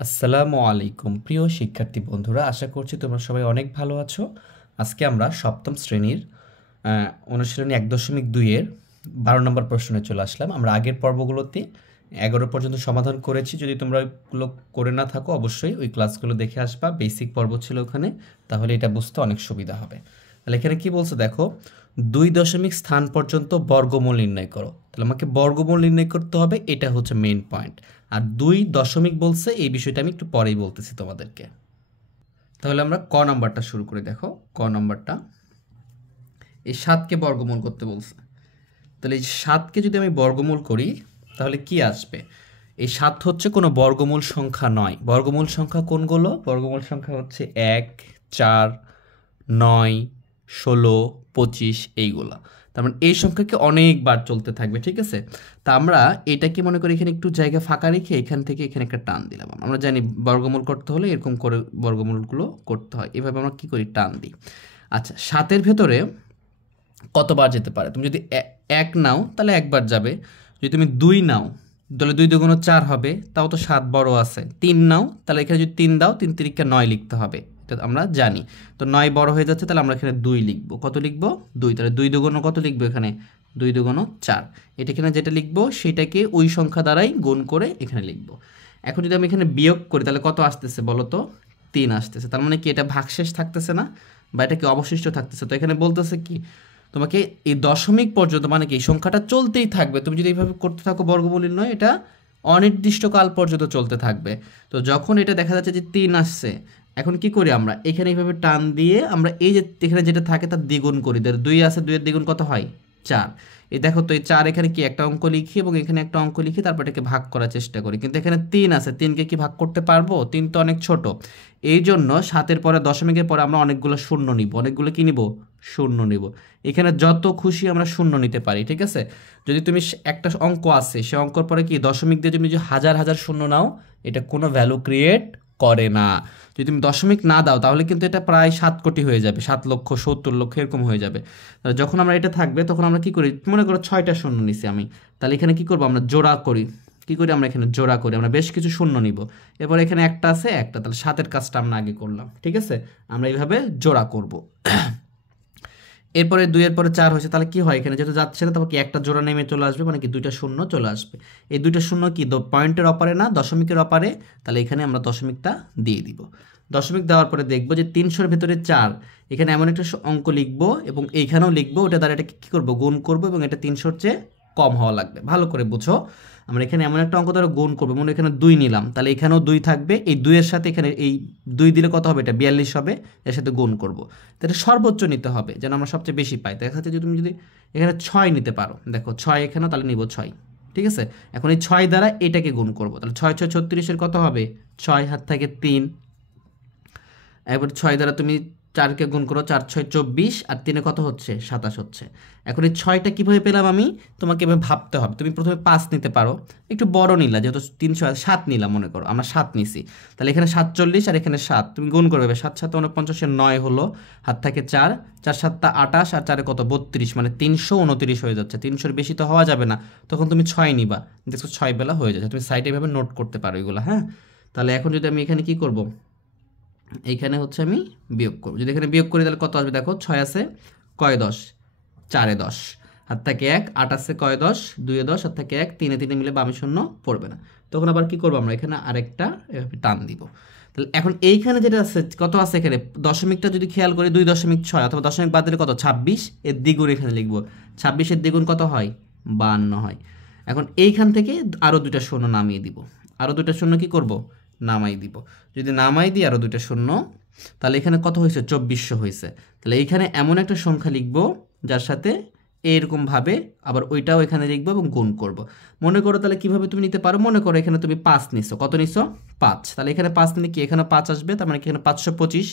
আসসালামু আলাইকুম প্রিয় শিক্ষার্থী বন্ধুরা, আশা করছি তোমরা সবাই অনেক ভালো আছো। আজকে আমরা সপ্তম শ্রেণীর অনুশীলনী 1.2-এর 12 নম্বর প্রশ্নে চলে আসলাম। আমরা আগের পর্বগুলোতে 11 পর্যন্ত সমাধান করেছি। যদি তোমরা ওইগুলো করে না থাকো অবশ্যই ওই ক্লাসগুলো দেখে আসবা, বেসিক পর্ব ছিল ওখানে, তাহলে এটা বুঝতে অনেক সুবিধা হবে। তাহলে এখানে কি বলছে দেখো, 2 স্থান পর্যন্ত বর্গমূল নির্ণয় করো। তাহলে আমাকে বর্গমূল নির্ণয় করতে হবে, এটা হচ্ছে মেইন পয়েন্ট। আর 2 বলছে, এই বিষয়টা আমি একটু পরেই বলতেছি তোমাদেরকে। তাহলে আমরা ক নাম্বারটা শুরু করে দেখো। ক নাম্বারটা, এই 7কে বর্গমূল করতে বলছে। তাহলে এই 7কে যদি আমি বর্গমূল করি তাহলে কি আসবে? এই 7 হচ্ছে কোনো বর্গমূল সংখ্যা নয়। বর্গমূল সংখ্যা কোনগুলো? বর্গমূল সংখ্যা হচ্ছে 1, 4, 9, 16, 25 এইগুলা। তার মানে এই সংখ্যাকে অনেকবার চলতে থাকবে, ঠিক আছে? তা আমরা এটাকে মনে করি এখানে একটু জায়গা ফাঁকা রেখে এখান থেকে এখানে একটা টান দিলাম। আমরা জানি বর্গমূল করতে হলে এরকম করে বর্গমূলগুলো করতে হয়, এভাবে আমরা কি করি, টান দিই। আচ্ছা, 7-এর ভেতরে কতবার যেতে পারে? তুমি যদি 1 নাও তাহলে একবার যাবে। যদি তুমি 2 নাও তাহলে 2 দুগুণ 4 হবে, তাও তো 7 বড় আছে। 3 নাও তাহলে এখানে যদি 3 দাও 3 তিরিকা 9 লিখতে হবে, এটা আমরা জানি। তো 9 বড় হয়ে যাচ্ছে, তাহলে আমরা এখানে 2 লিখবো। কত লিখবো? 2। তাহলে 2 দুগুণ কত লিখবো এখানে? 2 দুগুণ 4। এটা এখানে যেটা লিখবো সেটাকে ওই সংখ্যা দ্বারাই গুণ করে এখানে লিখবো। এখন যদি আমি এখানে বিয়োগ করি তাহলে কত আসতেছে বলো তো? 3 আসতেছে। তার মানে কি এটা ভাগশেষ থাকতেছে না, বা এটা কি অবশিষ্ট থাকতেছে? তো এখানে বলতেছে কি, তোমাকে এই দশমিক পর্যন্ত, মানে কি এই সংখ্যাটা চলতেই থাকবে। তুমি যদি এইভাবে করতে থাকো বর্গমূল নির্ণয়, এটা অনির্দিষ্টকাল পর্যন্ত চলতে থাকবে। তো যখন এটা দেখা যাচ্ছে যে 3 আসছে, এখন কি করি আমরা? এখানে এইভাবে টান দিয়ে আমরা এই যে এখানে যেটা থাকে তার দ্বিগুণ করি। 2 আছে, 2 এর দ্বিগুণ কত হয়? 4। এই দেখো তো, এই 4 এখানে কি একটা অঙ্ক লিখি এবং এখানে একটা অঙ্ক লিখি, তারপর এটাকে ভাগ করার চেষ্টা করি। কিন্তু এখানে 3 আছে, 3কে কি ভাগ করতে পারবো? 3 তো অনেক ছোট। এই জন্য 7-এর পরে দশমিকের পরে আমরা অনেকগুলো শূন্য নিব। অনেকগুলো কি নিব? শূন্য নিব। এখানে যত খুশি আমরা শূন্য নিতে পারি, ঠিক আছে? যদি তুমি একটা অঙ্ক আছে, সে অঙ্কর পরে কি দশমিক দিয়ে তুমি যদি হাজার হাজার শূন্য নাও, এটা কোনো ভ্যালু ক্রিয়েট করে না। যদি তুমি দশমিক না দাও তাহলে কিন্তু এটা প্রায় 7 কোটি হয়ে যাবে, 7,70,00,000 এরকম হয়ে যাবে। যখন আমরা এটা থাকবে তখন আমরা কি করি, মনে করো 6টা শূন্য নিছি আমি, তাহলে এখানে কি করবো, আমরা জোড়া করি। কি করি আমরা? এখানে জোড়া করি, আমরা বেশ কিছু শূন্য নিব। এবার এখানে একটা আছে, একটা, তাহলে 7-এর কাজটা আমরা আগে করলাম, ঠিক আছে? আমরা এইভাবে জোড়া করব। এরপরে 2 এর পরে 4 হয়েছে, তাহলে কি হয়? এখানে যেহেতু যাচ্ছে না, তবে কি একটা জোড়া নেমে চলে আসবে, মানে কি 2টা শূন্য চলে আসবে। এই 2টা শূন্য কি পয়েন্টের অপারে না, দশমিকের অপারে। তাহলে এখানে আমরা দশমিকটা দিয়ে দিব। দশমিক দেওয়ার পরে দেখবো যে 300-এর ভেতরে 4, এখানে এমন একটা অঙ্ক লিখবো এবং এইখানেও লিখবো, ওটা দ্বারা এটাকে কী করবো, গুণ করবো, এবং এটা 300-র চেয়ে কম হওয়া লাগবে। ভালো করে বুঝো, আমরা এখানে এমন একটা অঙ্ক দ্বারা গুণ করবো, মনে এখানে 2 নিলাম, তাহলে এখানেও 2 থাকবে। এই 2 এর সাথে এখানে এই 2 দিলে কত হবে? এটা 42 হবে, এর সাথে গুণ করব। তো এটা সর্বোচ্চ নিতে হবে যেন আমরা সবচেয়ে বেশি পাই। দেখা যাচ্ছে যে তুমি যদি এখানে 6 নিতে পারো, দেখো 6 এখানেও, তাহলে নিব 6, ঠিক আছে? এখন এই 6 দ্বারা এটাকে গুণ করব, তাহলে 6 6 36-এর কত হবে? 6 হাত থেকে 3। এবার 6 দ্বারা তুমি 4কে গুণ করো, 4 6 24, আর 3-এ কত হচ্ছে? 27 হচ্ছে। এখন এই 6টা কীভাবে পেলাম আমি? তোমাকে এভাবে ভাবতে হবে। তুমি প্রথমে 5 নিতে পারো, একটু বড় নিলা, যেহেতু 307 নিলাম, মনে করো আমরা 7 নিছি, তাহলে এখানে 47 আর এখানে 7, তুমি গুণ করবে। 7 7 49, 9 হলো, হাত থাকে 4, 4 7 28, আর 4-এ কত? 32, মানে 329 হয়ে যাচ্ছে। 300-এর বেশি তো হওয়া যাবে না, তখন তুমি 6 নিবা। দেখো 6 বেলা হয়ে যাচ্ছে। তুমি সাইডে এভাবে নোট করতে পারো এগুলো, হ্যাঁ? তাহলে এখন যদি আমি এখানে কি করব, এইখানে হচ্ছে আমি বিয়োগ করব। যদি এখানে বিয়োগ করি তাহলে কত আসবে? দেখো 6 আছে কয় 10, 4-এ 10, হাত থাকে 1, 8 আছে কয় 10, 2-এ 10, হাত থাকে 1, 3-এ 3 মিলে বামে শূন্য পড়বে না। তখন আবার কি করব, আমরা এখানে আরেকটা এভাবে টান দিব। তাহলে এখন এইখানে যেটা আছে, কত আছে এখানে? দশমিকটা যদি খেয়াল করি 2.6, অথবা দশমিক বাদ দিলে কত? 26, এর দ্বিগুণ এখানে লিখবো। 26-এর দ্বিগুণ কত হয়? 52 হয়। এখন এইখান থেকে আরও 2টা শূন্য নামিয়ে দিব। আরও 2টা শূন্য কি করব? নামাই দিব। যদি নামাই দিই আরও 2টা শূন্য, তাহলে এখানে কত হয়েছে? 2400 হয়েছে। তাহলে এইখানে এমন একটা সংখ্যা লিখব যার সাথে এরকমভাবে আবার ওইটাও এখানে লিখবো এবং গুণ করব। মনে করো তাহলে কিভাবে তুমি নিতে পারো, মনে করো এখানে তুমি 5 নিছো। কত নিছো? 5। তাহলে এখানে 5 নিলে কি এখানে 5 আসবে, তার মানে এখানে 525।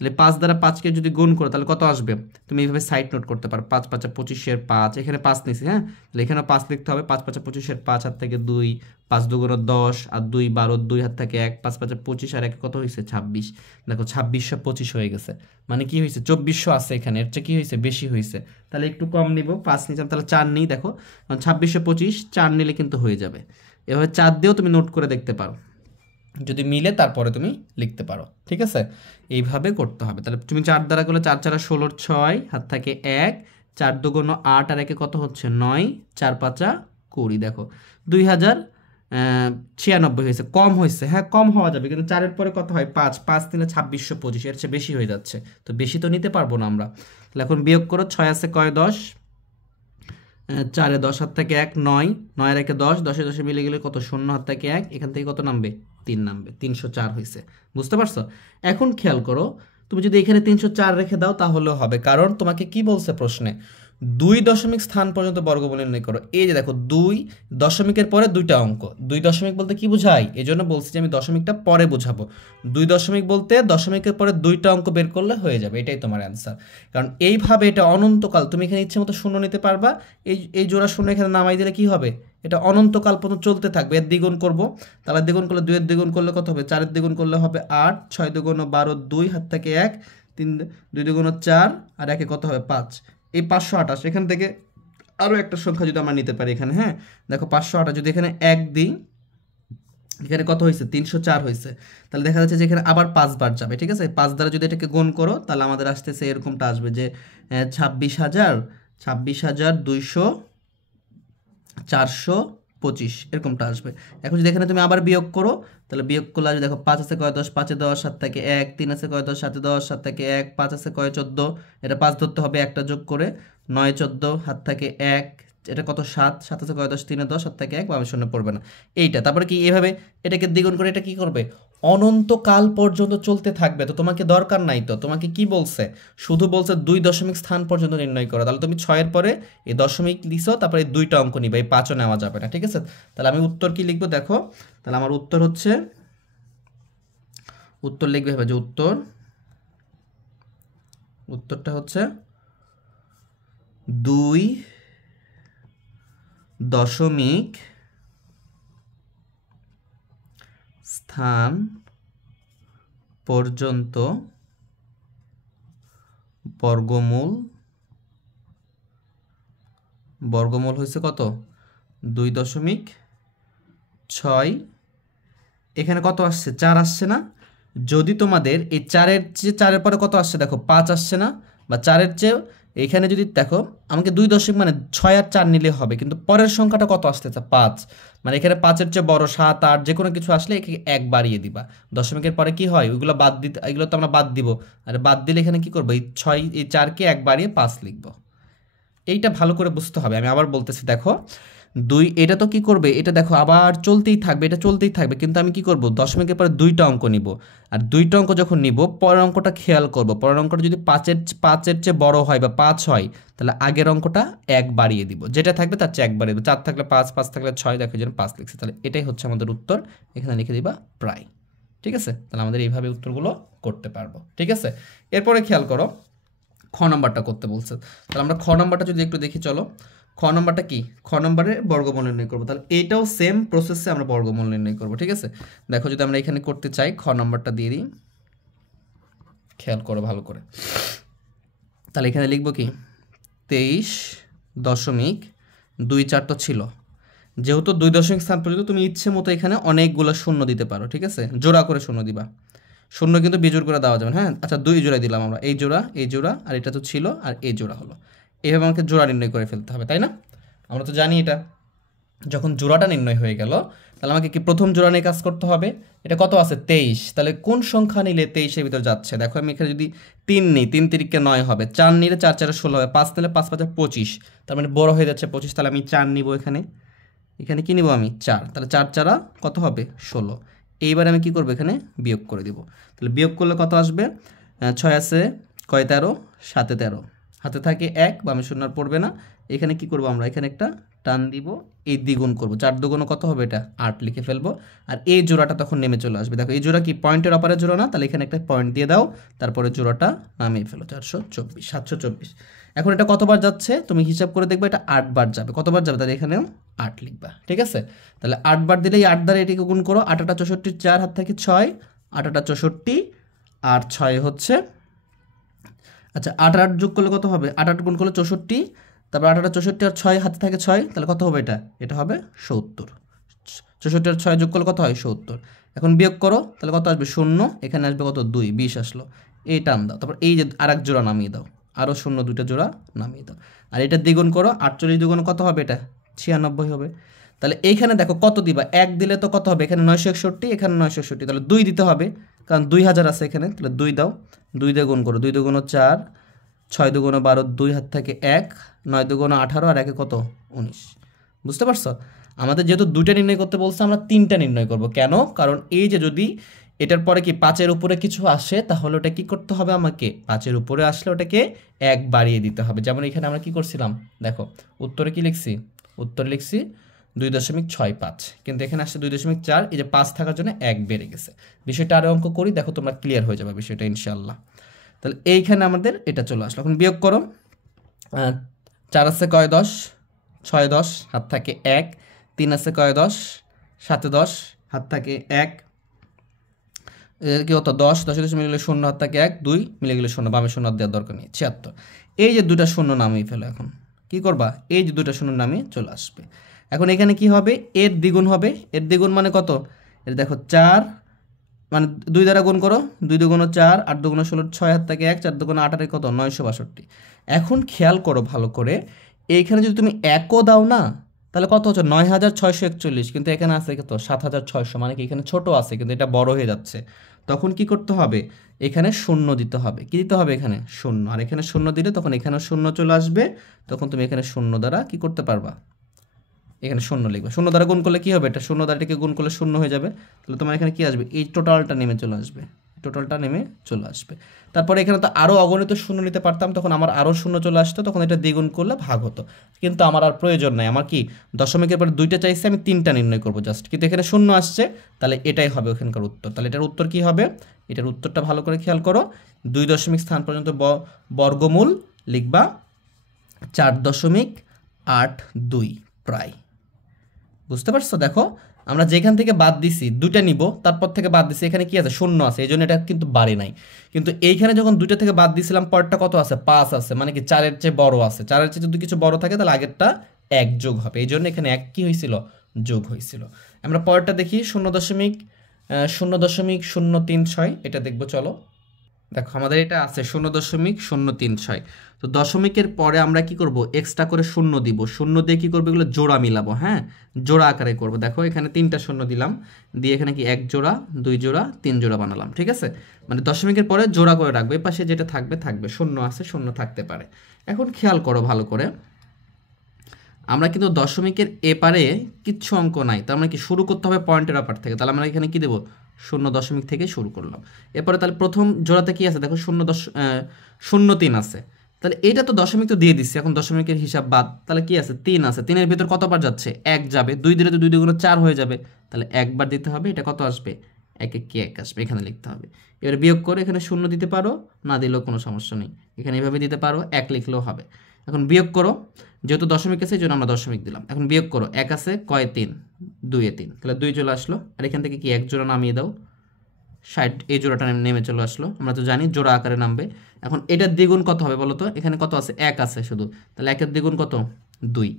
তাহলে 5 দ্বারা 5কে যদি গুণ করো তাহলে কত আসবে? তুমি এইভাবে সাইড নোট করতে পারো। 5 5 25-এর 5, এখানে 5 নিছি, হ্যাঁ? তাহলে এখানে 5 লিখতে হবে। 5 5 25-এর 5, হাত থেকে 2, 5 2 10, আর 2 12, 2 হাত থেকে 1, 5 5 25, আর 1 কত হয়েছে? 26। দেখো 2625 হয়ে গেছে। মানে কি হয়েছে? 2400 আছে এখানে, এর চেয়ে কি হয়েছে? বেশি হয়েছে। তাহলে একটু কম নিব, 5 নিলাম, তাহলে 4 নিই। দেখো 2625, 4 নিলে কিন্তু হয়ে যাবে। এভাবে 4 দিয়েও তুমি নোট করে দেখতে পারো। যদি মিলে তারপরে তুমি লিখতে পারো, ঠিক আছে? এইভাবে করতে হবে। তাহলে তুমি 4 দ্বারা করলে 4 4 16 6 হাত থাকে 1, 4 2 8 আর 1 কত হচ্ছে 9, 4 5 20। দেখো 2096 হয়েছে, কম হয়েছে, হ্যাঁ কম হওয়া যাবে, কিন্তু 4-এর পরে কত হয় 5, 5 নিলে 2625, এর চেয়ে বেশি হয়ে যাচ্ছে, তো বেশি তো নিতে পারবো না আমরা। তাহলে এখন বিয়োগ করো, 6 আছে কয় 10, 4 10 হাত থেকে 1 9, 9 আর 1 10, 10 10 মিলে গেলে কত 0 হাত থেকে 1, এখান থেকে কত নামবে 3 নামবে, 304 হয়েছে। বুঝতে পারছো? এখন খেয়াল করো, তুমি যদি এখানে 304 রেখে দাও তাহলেও হবে, কারণ তোমাকে কি বলছে প্রশ্নে, 2 দশমিক স্থান পর্যন্ত বর্গমূল নির্ণয় করো। এই যে দেখো 2 দশমিকের পরে দুইটা অঙ্ক, 2 দশমিক বলতে কি বোঝায়, এই জন্য বলছি যে আমি দশমিকটা পরে বোঝাবো। 2 দশমিক বলতে দশমিকের পরে দুইটা অঙ্ক বের করলে হয়ে যাবে, এটাই তোমার অ্যান্সার। কারণ এইভাবে এটা অনন্তকাল, তুমি এখানে ইচ্ছে মতো শূন্য নিতে পারবা, এই জোড়া শূন্য এখানে নামাই দিলে কি হবে, এটা অনন্তকাল পর্যন্ত চলতে থাকবে। এর দ্বিগুণ করব, তাহলে দ্বিগুণ করলে 2 এর দ্বিগুণ করলে কত হবে, 4 এর দ্বিগুণ করলে হবে 8, 6 2 12, 2 হাত থেকে 1, 3 2 2 4 আর 1 কত হবে 5, এই 528। এখান থেকে আরও একটা সংখ্যা যদি আমরা নিতে পারি এখানে, হ্যাঁ দেখো 528 যদি এখানে 1 দিই, এখানে কত হয়েছে 304 হয়েছে, তাহলে দেখা যাচ্ছে যে এখানে আবার 5 বার যাবে, ঠিক আছে? 5 দ্বারা যদি এটাকে গুণ করো তাহলে আমাদের আসতেছে এরকমটা আসবে যে 26,425 এরকমটা আসবে। এখন যদি এখানে তুমি আবার বিয়োগ করো, তাহলে বিয়োগ করলে দেখো 5 আছে কয় 10, 5 10 7 থেকে 1, 3 আছে কয় 10, 7 10 7 থেকে 1, 5 আছে কয় 14, এটা 5 ধরতে হবে, একটা যোগ করে 9 14 হাত থেকে 1, এটা কত 7, 7 আছে কয় 10, 3 10 7 থেকে 1, বা আমি শূন্য পড়বে না এইটা। তারপরে কি এভাবে এটাকে দ্বিগুণ করে এটা কি করবে, অনন্তকাল পর্যন্ত চলতে থাকবে। তো তোমাকে দরকার নাই, তো তোমাকে কি বলছে, শুধু বলছে 2 দশমিক স্থান পর্যন্ত নির্ণয় করো। তাহলে তুমি 6-এর পরে এই দশমিক লিখছো, তারপরে এই দুইটা অঙ্ক নিবে, এই 5ও নেওয়া যাবে না, ঠিক আছে? তাহলে আমি উত্তর কি লিখবো দেখো, তাহলে আমার উত্তর হচ্ছে, উত্তর লিখবে হবে যে উত্তরটা হচ্ছে 2 দশমিক স্থান পর্যন্ত বর্গমূল হয়েছে কত 2.6, এখানে কত আসছে 4 আসছে না? যদি তোমাদের এই 4-এর চেয়ে 4-এর পরে কত আসছে দেখো 5 আসছে না, বা 4-এর চেয়ে এখানে যদি দেখো আমাকে 2 দশমিক মানে 6 আর 4 নিলে হবে, কিন্তু পরের সংখ্যাটা কত আসতেছে 5, মানে এখানে 5-এর চেয়ে বড় 7 8 যে কোনো কিছু আসলে একে 1 বাড়িয়ে দিবা। দশমিকের পরে কি হয়, ওইগুলো বাদ দিতে, এগুলো তো আমরা বাদ দিব, আর বাদ দিলে এখানে কি করবো, এই 4কে 1 বাড়িয়ে 5 লিখবো। এইটা ভালো করে বুঝতে হবে, আমি আবার বলতেছি দেখো 2, এটা তো কি করবে, এটা দেখো আবার চলতেই থাকবে, এটা চলতেই থাকবে, কিন্তু আমি কি করব দশমিকের পরে দুইটা অঙ্ক নিব, আর দুইটা অঙ্ক যখন নিব পরের অঙ্কটা খেয়াল করব, পরের অঙ্কটা যদি 5-এর চেয়ে বড় হয় বা 5 হয়, তাহলে আগের অঙ্কটা 1 বাড়িয়ে দিব, যেটা থাকবে তার চেয়ে 1 বাড়িয়ে দেবো। 4 থাকলে 5, 5 থাকলে 6, দেখো যেন 5 লিখছে, তাহলে এটাই হচ্ছে আমাদের উত্তর, এখানে লিখে দিবা প্রায়, ঠিক আছে? তাহলে আমাদের এইভাবে উত্তরগুলো করতে পারবো, ঠিক আছে? এরপরে খেয়াল করো খ নম্বরটা করতে বলছে, তাহলে আমরা খ নম্বরটা যদি একটু দেখি, চলো খ নম্বরটা কি, খ নম্বরে বর্গমূল নির্ণয় করবো। তাহলে এইটাও সেম প্রসেসে আমরা বর্গমূল নির্ণয় করবো, ঠিক আছে? দেখো যদি আমরা এখানে করতে চাই, খ নম্বরটা দিয়ে দিই, খেয়াল করো ভালো করে, তাহলে এখানে লিখবো কি 23.24 তো ছিল, যেহেতু 2 দশমিক স্থান পর্যন্ত তুমি ইচ্ছে মতো এখানে অনেকগুলো শূন্য দিতে পারো, ঠিক আছে? জোড়া করে শূন্য দিবা, শূন্য কিন্তু বিজোড় করে দেওয়া যাবে, হ্যাঁ আচ্ছা 2 জোড়া দিলাম আমরা, এই জোড়া আর এটা তো ছিল, আর এই জোড়া হলো, এইভাবে আমাকে জোড়া নির্ণয় করে ফেলতে হবে, তাই না? আমরা তো জানি এটা, যখন জোড়াটা নির্ণয় হয়ে গেল তাহলে আমাকে কি প্রথম জোড়া নিয়ে কাজ করতে হবে। এটা কত আছে 23, তাহলে কোন সংখ্যা নিলে 23-এর ভিতর যাচ্ছে, দেখো আমি এখানে যদি 3 নিই, 3 3 9 হবে, 4 নিলে 4 4 16 হবে, 5 নিলে 5 5 25, তার মানে বড় হয়ে যাচ্ছে 25, তাহলে আমি 4 নিব, এখানে কি নিব আমি 4, তাহলে 4 4 কত হবে 16। এইবার আমি কি করব, এখানে বিয়োগ করে দিব, তাহলে বিয়োগ করলে কত আসবে, 6 আছে কয় 13, 7 13, হাতে থাকে 1, বা আমি শূন্য পড়বে না, এখানে কি করব আমরা, এখানে একটা টান দিব, এই দ্বিগুণ করব, 4 দুগুণ কত হবে, এটা 8 লিখে ফেলবো, আর এই জোড়াটা তখন নেমে চলে আসবে। দেখো এই জোড়া কি পয়েন্টের অপারে জোড়া না, তাহলে এখানে একটা পয়েন্ট দিয়ে দাও, তারপরে জোড়াটা নামিয়ে ফেলো, 424 724। এখন এটা কতবার যাচ্ছে তুমি হিসাব করে দেখবে, এটা 8 বার যাবে, কতবার যাবে, তাহলে এখানেও 8 লিখবা, ঠিক আছে? তাহলে 8 বার দিলেই 8 দ্বারা এটিকে গুণ করো, 8 8 64, 4 হাত থেকে 6, 8 8 64 আর 6 হচ্ছে, আচ্ছা 8 8 যোগ করলে কত হবে, 8 8 গুণ করলে 64, তারপর 8 8 64 আর 6 হাতে থাকে 6, তাহলে কত হবে, এটা হবে 70, 64 আর 6 যোগ করলে কত হয় 70। এখন বিয়োগ করো, তাহলে কত আসবে 0, এখানে আসবে কত 2, 20 আসলো। এই টান দাও, তারপর এই যে আরেক জোড়া নামিয়ে দাও, আরও 0 দুইটা জোড়া নামিয়ে দাও। আর এটা দ্বিগুণ করো, 48 দ্বিগুণ কত হবে, এটা 96 হবে। তাহলে এইখানে দেখো কত দিবা, 1 দিলে তো কত হবে, এখানে 961, এখানে 961, তাহলে 2 দিতে হবে, কারণ 2000 আছে এখানে, তাহলে 2 দাও, 2 দিয়ে গুণ করো, 2 দুগুণ 4, 6 দুগুণ 12, 2 হাত থেকে 1, 9 দুগুণ 18, আর 1 কত 19। বুঝতে পারছো? আমাদের যেহেতু 2টা নির্ণয় করতে বলছে, আমরা 3টা নির্ণয় করব। কেন? কারণ এই যে যদি এটার পরে কি 5-এর উপরে কিছু আসে, তাহলে ওটা কি করতে হবে, আমাকে 5-এর উপরে আসলে ওটাকে 1 বাড়িয়ে দিতে হবে। যেমন এখানে আমরা কি করছিলাম, দেখো উত্তরে কি লিখছি, উত্তরে লিখছি 2.65, কিন্তু এখানে আসছে 2.4, এই যে 5 থাকার জন্য 1 বেড়ে গেছে। বিষয়টা আরও অঙ্ক করি, দেখো তোমরা ক্লিয়ার হয়ে যাবে বিষয়টা ইনশাল্লাহ। তাহলে এইখানে আমাদের এটা চলে আসলো। এখন বিয়োগ করো, 4 আছে কয় 10, 6 10, হাত থাকে 1, 3 আছে কয় 10, 7 10, হাত থাকে 1, কি হতো 10, 10 মিলে গেলে 0, হাত থাকে 1, 2 মিলে গেলে 0, বামে 0 দেওয়ার দরকার নেই, 76। এই যে 2টা 0 নামিয়ে ফেলো, এখন কি করবা, এই যে 2টা 0 নামিয়ে চলে আসবে। এখন এখানে কি হবে, এর দ্বিগুণ হবে, এর দ্বিগুণ মানে কত, এর দেখো 4, মানে 2 দ্বারা গুণ করো, 2 দুগুণ 4, 8 দুগুণ 16, 6 হাত থেকে 1, 4 দুগুণ 18, কত 962। এখন খেয়াল করো ভালো করে, এইখানে যদি তুমি 1ও দাও না, তাহলে কত হচ্ছে 9641, কিন্তু এখানে আছে কত 7600, মানে কি এখানে ছোট আছে কিন্তু এটা বড় হয়ে যাচ্ছে। তখন কি করতে হবে, এখানে 0 দিতে হবে। কি দিতে হবে, এখানে 0, আর এখানে 0 দিলে তখন এখানে 0 চলে আসবে, তখন তুমি এখানে 0 দ্বারা কি করতে পারবা, এখানে 0 লিখবে। 0 দ্বারা গুণ করলে কি হবে, এটা 0 দ্বারা এটাকে গুণ করলে 0 হয়ে যাবে, তাহলে তোমার এখানে কি আসবে, এই টোটালটা নেমে চলে আসবে, টোটালটা নেমে চলে আসবে। তারপরে এখানে তো আরও অগণিত 0 নিতে পারতাম, তখন আমার আরও 0 চলে আসতো, তখন এটা দ্বিগুণ করলে ভাগ হতো, কিন্তু আমার আর প্রয়োজন নাই। আমার কি দশমিকের পরে 2টা চাইছে, আমি 3টা নির্ণয় করবো জাস্ট, কিন্তু এখানে 0 আসছে, তাহলে এটাই হবে ওখানকার উত্তর। তাহলে এটার উত্তর কি হবে, এটার উত্তরটা ভালো করে খেয়াল করো, 2 দশমিক স্থান পর্যন্ত বর্গমূল লিখবা 4.82 প্রায়। বুঝতে পারছো? দেখো আমরা যেখান থেকে বাদ দিছি 2টা নিব, তারপর থেকে বাদ দিছি, এখানে কি আছে 0 আছে, এই জন্য এটা কিন্তু বাড়ে নাই। কিন্তু এইখানে যখন 2টা থেকে বাদ দিছিলাম, পরটা কত আছে 5 আছে, মানে কি 4-এর চেয়ে বড় আছে। 4-এর চেয়ে যদি কিছু বড় থাকে তাহলে আগেরটা 1 যোগ হবে, এই জন্য এখানে 1 কি হয়েছিল, যোগ হয়েছিল। আমরা পরেরটা দেখি 0.036, এটা দেখবো চলো। দেখো আমাদের এটা আছে 0.036। তো দশমিকের পরে আমরা কি করব, এক্সট্রা করে 0 দিব, 0 দিয়ে কি করবো, এগুলো জোড়া মিলাবো। হ্যাঁ, জোড়া আকারে করব। দেখো এখানে 3টা 0 দিলাম, দিয়ে এখানে কি 1 জোড়া, 2 জোড়া, 3 জোড়া বানালাম। ঠিক আছে, মানে দশমিকের পরে জোড়া করে রাখবে, এই পাশে যেটা থাকবে থাকবে, 0 আছে 0 থাকতে পারে। এখন খেয়াল করো ভালো করে, আমরা কিন্তু দশমিকের এপারে কিচ্ছু অঙ্ক নাই, তার মানে কি শুরু করতে হবে পয়েন্টের ব্যাপার থেকে। তাহলে আমরা এখানে কি দেবো, 0 থেকে শুরু করলাম। এরপরে তাহলে প্রথম জোড়াতে কি আছে, দেখো 0.03 আছে, তাহলে এটা তো দশমিক তো দিয়ে দিচ্ছি, এখন দশমিকের হিসাব বাদ, তাহলে কি আছে 3 আছে, 3-এর ভিতর কতবার যাচ্ছে 1 যাবে, 2 দিলে তো 2 দুগুণ 4 হয়ে যাবে, তাহলে 1 বার দিতে হবে, এটা কত আসবে 1 কে 1 আসবে, এখানে লিখতে হবে। এবারে বিয়োগ করে এখানে 0 দিতে পারো, না দিলেও কোনো সমস্যা নেই, এখানে এভাবে দিতে পারো, 1 লিখলেও হবে। এখন বিয়োগ করো, যেহেতু দশমিক আছে এই জন্য আমরা দশমিক দিলাম। এখন বিয়োগ করো, 1 আছে কয় 3, 2-এ 3, তাহলে 2 চলে আসলো, আর এখান থেকে কি 1 জোড়া নামিয়ে দাও, 60, এই জোড়াটা নেমে চলে আসলো, আমরা তো জানি জোড়া আকারে নামবে। এখন এটার দ্বিগুণ কত হবে বলো তো, এখানে কত আছে 1 আছে শুধু, তাহলে 1-এর দ্বিগুণ কত 2,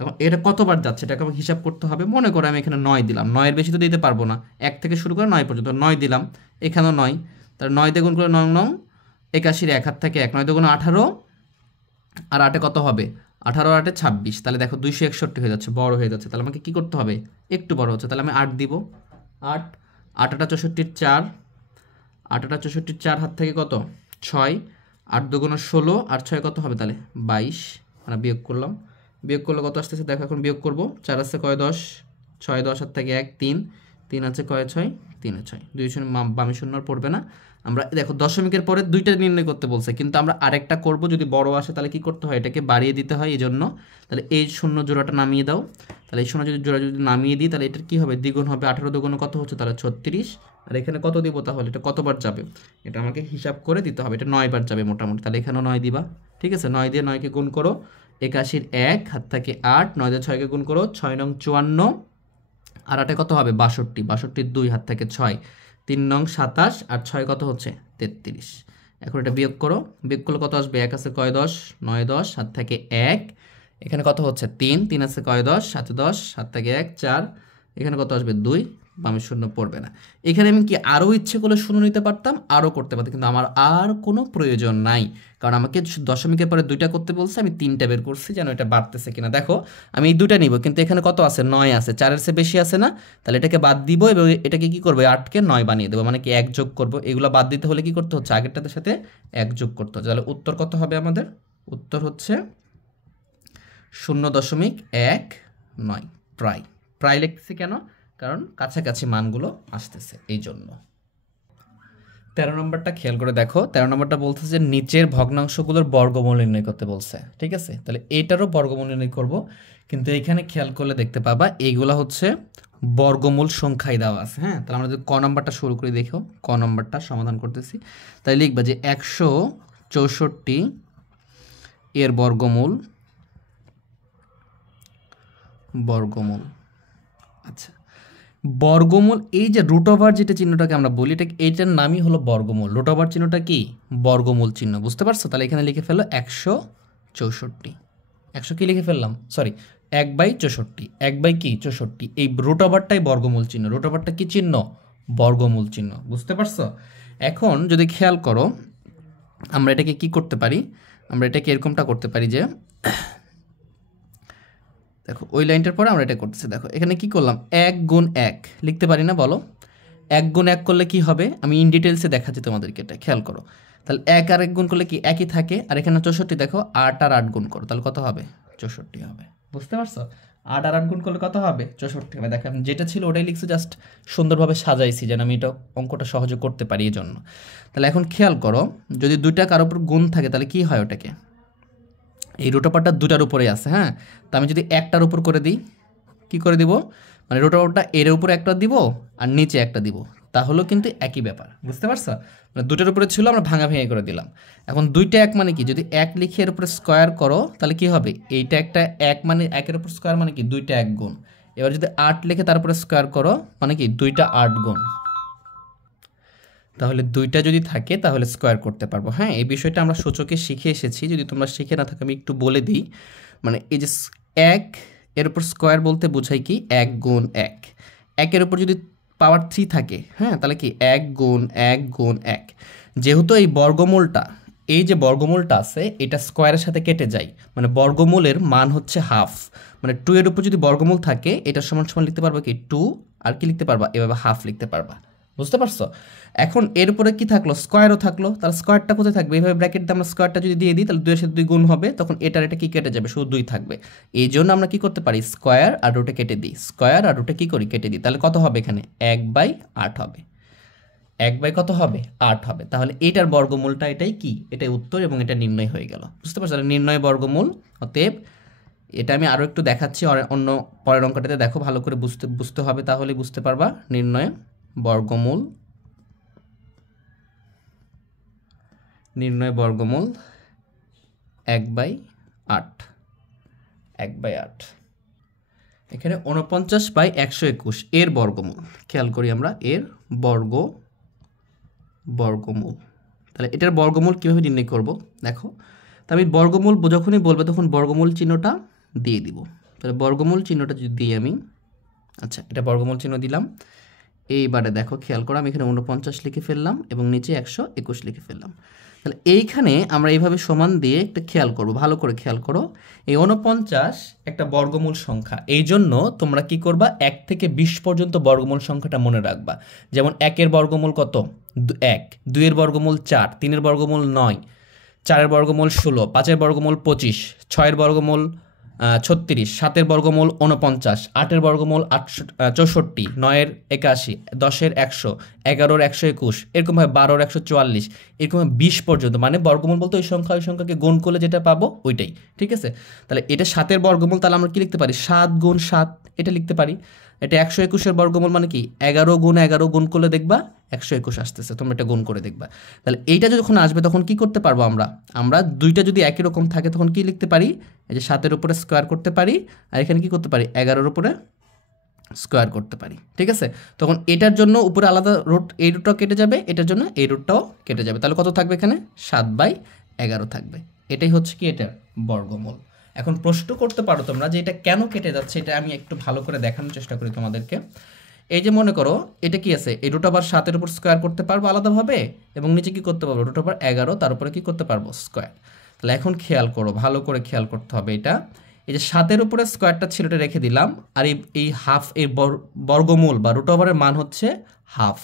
তখন এটা কতবার যাচ্ছে এটাকে আমাকে হিসাব করতে হবে। মনে করো আমি এখানে 9 দিলাম, 9-এর বেশি তো দিতে পারবো না, 1 থেকে শুরু করে 9 পর্যন্ত 9 দিলাম, এখানেও 9, তাহলে 9 দ্বিগুণ করে 9 9 81, 1 হাত থেকে 1, 9 দ্বিগুণ 18, আর 8-এ কত হবে 18 আর 8-এ 26, তাহলে দেখো 261 হয়ে যাচ্ছে, বড় হয়ে যাচ্ছে। তাহলে আমাকে কি করতে হবে, একটু বড় হচ্ছে, তাহলে আমি 8 দিব, 8, 8-টা 64, 4, 8-টা 64, 4 হাত থেকে কত 6, 8 দুগুণ 16, আর 6 কত হবে তাহলে 22, মানে বিয়োগ করলাম, বিয়োগ করলে কত আসতেছে দেখো, এখন বিয়োগ করব, 4 আছে কয় 10, 6 10 হাত থেকে 1, 3, 3 আছে কয় 6, 3-এ 6, 2 শূন্য বামে শূন্য আর পড়বে না। আমরা দেখো দশমিকের পরে 2টা নির্ণয় করতে বলছে, কিন্তু আমরা আরেকটা করব, যদি বড় আসে তাহলে কি করতে হয়, এটাকে বাড়িয়ে দিতে হয়, এই জন্য তাহলে এই 0 জোড়াটা নামিয়ে দাও, তাহলে এই 0 জোড়া যদি নামিয়ে দিই তাহলে এটার কি হবে, দ্বিগুণ হবে, 18 দুগুণ কত হচ্ছে তাহলে 36, আর এখানে কত দিব, তাহলে এটা কতবার যাবে এটা আমাকে হিসাব করে দিতে হবে, এটা 9 বার যাবে মোটামুটি, তাহলে এখানেও 9 দিবা। ঠিক আছে, 9 দিয়ে 9কে গুণ করো, 81-র 1 হাত থেকে 8, 9 দিয়ে 6কে গুণ করো, 6 নং 54, আর 8-এ কত হবে 62, 62-র 2 হাত থেকে 6, 3 নং 27, আর 6 কত হচ্ছে 33। এখন এটা বিয়োগ করো, বিয়োগ করলে কত আসবে, 1 আছে কয় 10, 9 10 হাত থেকে 1, এখানে কত হচ্ছে 3, 3 আছে কয় 10, 7 10 হাত থেকে 1, 4, এখানে কত আসবে 2, বামে শূন্য পড়বে না। এখানে আমি কি আরও ইচ্ছে করলে শূন্য নিতে পারতাম, আরও করতে পারতাম, কিন্তু আমার আর কোনো প্রয়োজন নাই, কারণ আমাকে দশমিকের পরে 2টা করতে বলছে, আমি 3টা বের করছি যেন এটা বাড়তেছে কিনা। দেখো আমি এই 2টা নিব, কিন্তু এখানে কত আছে, 9 আছে, 4-এর চেয়ে বেশি আছে না, তাহলে এটাকে বাদ দিব এবং এটাকে কি করবো, 8কে 9 বানিয়ে দেবো, মানে কি 1 যোগ করবো। এগুলো বাদ দিতে হলে কি করতে হচ্ছে, আগেরটার সাথে 1 যোগ করতে হচ্ছে। তাহলে উত্তর কত হবে আমাদের, উত্তর হচ্ছে 0.19। প্রায় প্রায় লিখতেছি কেন, কারণ কাছাকাছি মানগুলো আসতেছে এই জন্য। 13 নম্বরটা খেয়াল করে দেখো, 13 নম্বরটা বলছে যে নিচের ভগ্নাংশগুলোর বর্গমূল নির্ণয় করতে বলছে, ঠিক আছে। তাহলে এইটারও বর্গমূল নির্ণয় করব, কিন্তু এখানে খেয়াল করলে দেখতে পাবা এইগুলা হচ্ছে বর্গমূল সংখ্যায় দেওয়া আছে। হ্যাঁ, তাহলে আমরা যদি ক নম্বরটা শুরু করে দেখো, ক নম্বরটা সমাধান করতেছি, তাই লিখবা যে 164 এর বর্গমূল, বর্গমূল। আচ্ছা, বর্গমূল, এই যে রুট ওভার যেটা চিহ্নটাকে আমরা বলি, এটা এইটার নামই হলো বর্গমূল। রুট ওভার চিহ্নটা কি, বর্গমূল চিহ্ন, বুঝতে পারছো। তাহলে এখানে লিখে ফেলো 164, 100 কি লিখে ফেললাম, সরি 1/64, 1/64, এই রুট ওভারটাই বর্গমূল চিহ্ন। রুট ওভারটা কি চিহ্ন, বর্গমূল চিহ্ন, বুঝতে পারছো। এখন যদি খেয়াল করো, আমরা এটাকে কি করতে পারি, আমরা এটাকে এরকমটা করতে পারি যে, দেখো ওই লাইনটার পরে আমরা এটা করতেছি, দেখো এখানে কি করলাম, 1 গুণ 1 লিখতে পারি না, বলো 1 গুণ 1 করলে কি হবে, আমি ইন ডিটেলসে দেখাচ্ছি তোমাদেরকে, এটা খেয়াল করো। তাহলে 1 আর 1 গুণ করলে কি একই থাকে, আর এখানে 64, দেখো 8 আর 8 গুণ করো, তাহলে কত হবে, 64 হবে, বুঝতে পারছো। 8 আর 8 গুণ করলে কত হবে, 64 হবে। দেখো আমি যেটা ছিল ওটাই লিখছি, জাস্ট সুন্দরভাবে সাজাইছি যেন আমি এটা অঙ্কটা সহজে করতে পারি এই জন্য। তাহলে এখন খেয়াল করো, যদি 2টা কারোর উপর গুণ থাকে তাহলে কি হয়, ওটাকে এই রুট ওভারটা 2টার উপরে আছে। হ্যাঁ, তো আমি যদি 1টার উপর করে দিই, কি করে দিব, মানে রুট ওভারটা এর উপরে একটা দিব আর নিচে একটা দিব, তাহলেও কিন্তু একই ব্যাপার, বুঝতে পারছো। মানে 2টার উপরে ছিল, আমরা ভাঙা ভেঙে করে দিলাম। এখন 2টা 1 মানে কি, যদি 1 লিখে এর উপরে স্কোয়ার করো তাহলে কি হবে, এইটা একটা 1 মানে 1-এর উপর স্কোয়ার মানে কি 2টা 1 গুণ। এবার যদি 8 লিখে তারপরে স্কোয়ার করো মানে কি 2টা 8 গুণ। তাহলে 2টা যদি থাকে তাহলে স্কোয়ার করতে পারবো। হ্যাঁ, এই বিষয়টা আমরা সূচকে শিখে এসেছি, যদি তোমরা শিখে না থাকো আমি একটু বলে দিই। মানে এই যে 1 এর উপর স্কোয়ার বলতে বোঝাই কি 1 গুণ 1, 1-এর উপর যদি পাওয়ার 3 থাকে, হ্যাঁ, তাহলে কি 1 গুণ 1 গুণ 1। যেহেতু এই বর্গমূলটা, এই যে বর্গমূলটা আছে এটা স্কোয়ারের সাথে কেটে যায়, মানে বর্গমূলের মান হচ্ছে হাফ, মানে 2 এর উপর যদি বর্গমূল থাকে এটা সমান সমান লিখতে পারবা কি 2, আর কি লিখতে পারবা, এভাবে হাফ লিখতে পারবা, বুঝতে পারছো। এখন এর উপরে কি থাকলো, স্কোয়ারও থাকলো, তাহলে স্কোয়ারটা কোথায় থাকবে, এইভাবে ব্র্যাকেট দিয়ে আমরা স্কোয়ারটা যদি দিয়ে দিই তাহলে 2 এর সাথে 2 গুণ হবে, তখন এটার এটা কি কেটে যাবে, শুধু 2 থাকবে। এই জন্য আমরা কি করতে পারি, স্কোয়ার আর রুটে কেটে দিই, স্কোয়ার আর রুটে কি করি, কেটে দিই, তাহলে কত হবে এখানে 1/8 হবে, 1 কত হবে 8 হবে। তাহলে এটার বর্গমূলটা এটাই কি, এটাই উত্তর, এবং এটা নির্ণয় হয়ে গেল, বুঝতে পারছো। নির্ণয় বর্গমূল, অতএব এটা আমি আরও একটু দেখাচ্ছি অন্য পরের অঙ্কটাতে, দেখো ভালো করে বুঝতে হবে, তাহলে বুঝতে পারবা। নির্ণয় বর্গমূল, নির্ণয় বর্গমূল 1/8, 1/8। এখানে 49/121 এর বর্গমূল, খেয়াল করি আমরা এর বর্গমূল। তাহলে এটার বর্গমূল কীভাবে নির্ণয় করব, দেখো তো আমি বর্গমূল যখনই বলবে তখন বর্গমূল চিহ্নটা দিয়ে দিব। তাহলে বর্গমূল চিহ্নটা যদি দিই আমি, আচ্ছা এটা বর্গমূল চিহ্ন দিলাম। এইবারে দেখো খেয়াল করো, আমি এখানে 49 লিখে ফেললাম এবং নিচে 121 লিখে ফেললাম। তাহলে এইখানে আমরা এইভাবে সমান দিয়ে একটা খেয়াল করব, ভালো করে খেয়াল করো, এই 49 একটা বর্গমূল সংখ্যা, এই জন্য তোমরা কি করবা, 1 থেকে 20 পর্যন্ত বর্গমূল সংখ্যাটা মনে রাখবা। যেমন 1-এর বর্গমূল কত, 1, 2-এর বর্গমূল 4, 3-এর বর্গমূল 9, 4-এর বর্গমূল 16, 5-এর বর্গমূল 25, 6-এর বর্গমূল 36, 7-এর বর্গমূল 49, 8-এর বর্গমূল 64, 9-এর 81, 10-এর 100, 11-এর 121, এরকমভাবে 12-এর 144, এরকমভাবে 20 পর্যন্ত। মানে বর্গমূল বলতে ওই সংখ্যাকে গুণ করলে যেটা পাবো ওইটাই, ঠিক আছে। তাহলে এটা 7-এর বর্গমূল, তাহলে আমরা কি লিখতে পারি, 7 গুণ 7, এটা লিখতে পারি। এটা 121-এর বর্গমূল মানে কি 11 গুণ 11 গুণ করলে দেখবা 121 আসতেছে, তোমরা এটা গুণ করে দেখবা। তাহলে এইটা যখন আসবে তখন কি করতে পারবো আমরা 2টা যদি একই রকম থাকে তখন কি লিখতে পারি, এই যে 7-এর উপরে স্কোয়ার করতে পারি, আর এখানে কি করতে পারি 11-এর উপরে স্কোয়ার করতে পারি, ঠিক আছে। তখন এটার জন্য উপরে আলাদা রুট, এই রুটটাও কেটে যাবে, এটার জন্য এই রুটটাও কেটে যাবে, তাহলে কত থাকবে এখানে 7/11 থাকবে। এটাই হচ্ছে কি এটার বর্গমূল। এখন প্রশ্ন করতে পারো তোমরা যে এটা কেন কেটে যাচ্ছে, এটা আমি একটু ভালো করে দেখানোর চেষ্টা করি তোমাদেরকে। এই যে মনে করো এটা কি আছে, এই রুট ওভার 7 এর উপর স্কোয়ার করতে পারবো আলাদাভাবে, এবং নিচে কি করতে পারবো রুট ওভার 11 তার উপরে কি করতে পারবো স্কোয়ার। তাহলে এখন খেয়াল করো, ভালো করে খেয়াল করতে হবে এটা। এই যে 7 এর উপরে স্কোয়ারটা ছিল এটা রেখে দিলাম, আর এই হাফ এর বর্গমূল বা রুট ওভারের মান হচ্ছে হাফ।